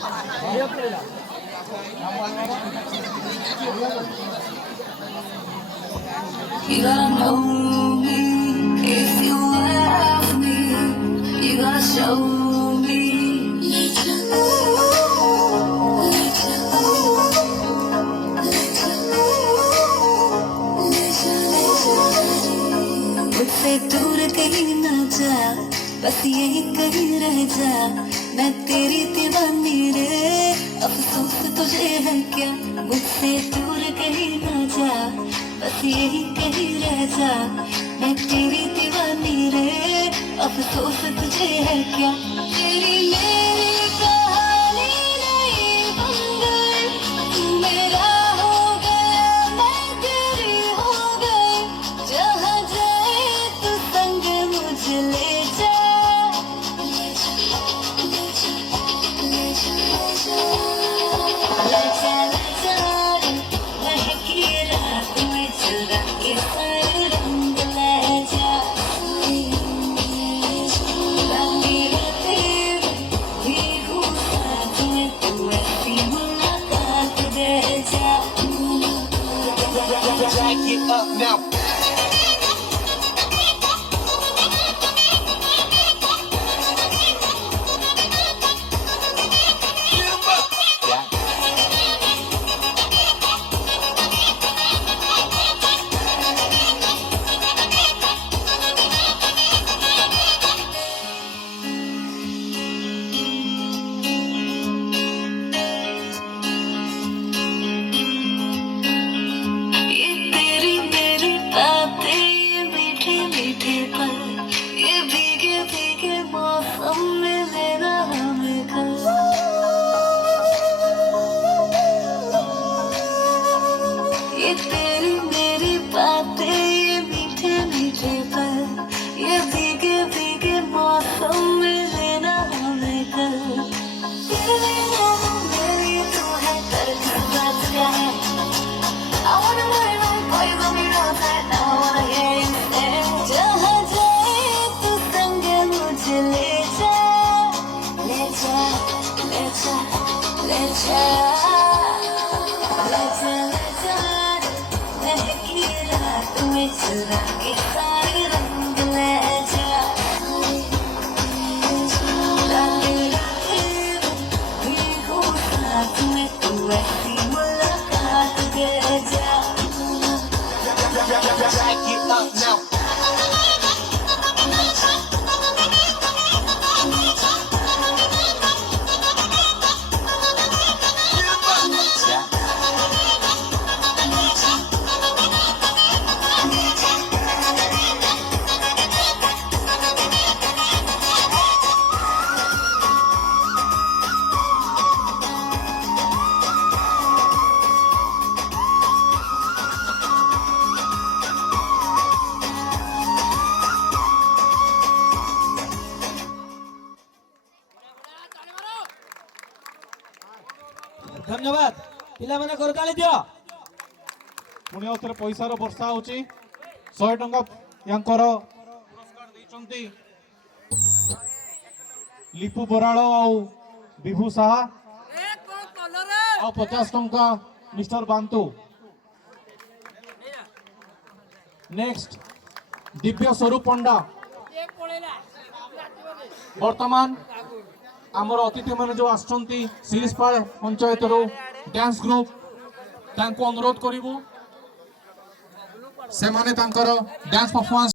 You gotta know me if you love me. You gotta show me. मुझसे दूर कहीं ना जा, बस यही कहीं रह जा। मैं तेरी दीवानी रे, अफसोस तुझे है क्या। मुझसे दूर कहीं ना जा, बस यही कहीं रह जा। मैं तेरी दीवानी रे, अफसोस तुझे है क्या। तेरी मेरी कहानी नहीं बन गई, तू मेरा हो गया, मैं तेरी हो गई। जहाँ जाए तू संग मुझे ले जा, ले जा, ले जा, ले जा, ले जा, ले जा, ले जा। महकी रात में चुरा के सारे रंग ले जा। रंगी रातें भीगू साथ में, तू ऐसी मुलाकात दे जा। Jack it up now. ये तेरी मेरी बातें, ये मीठे मीठे पल, ये भीगे भीगे मौसम में लेना हमें कल। ये तेरी मेरी बातें, ये मीठे मीठे पल, ये भीगे भीगे मौसम में लेना हमें कल। तेरी मेरी तू है, दर्द बात क्या है। I wanna know you right, boy, you got me real tight. Now I wanna hear you say, जहाँ जाए तू संग मुझे ले जा, ले जा, ले जा, ले जा, ले जा, ले जा। महकी रात में चुरा के सारे रंग ले जा। रंगी रातें भीगू साथ में, तू ऐसी मुलाकात दे जा। Jack it up now. धन्यवाद पिला माने करताली दियो। पुणी आउथरे पैसार वर्षा होची 100 टंका यांकर पुरस्कार दैचंती लिपु बराळ आउ विभू साहा आ 50 टंका मिस्टर बांतु। नेक्स्ट दिव्य स्वरूप पंडा। वर्तमान आमर अतिथि मैंने जो आसचंती सीरीजपाल पंचायत डांस ग्रुप तांको अनुरोध करिवु से माने तांकर डांस परफॉर्मेंस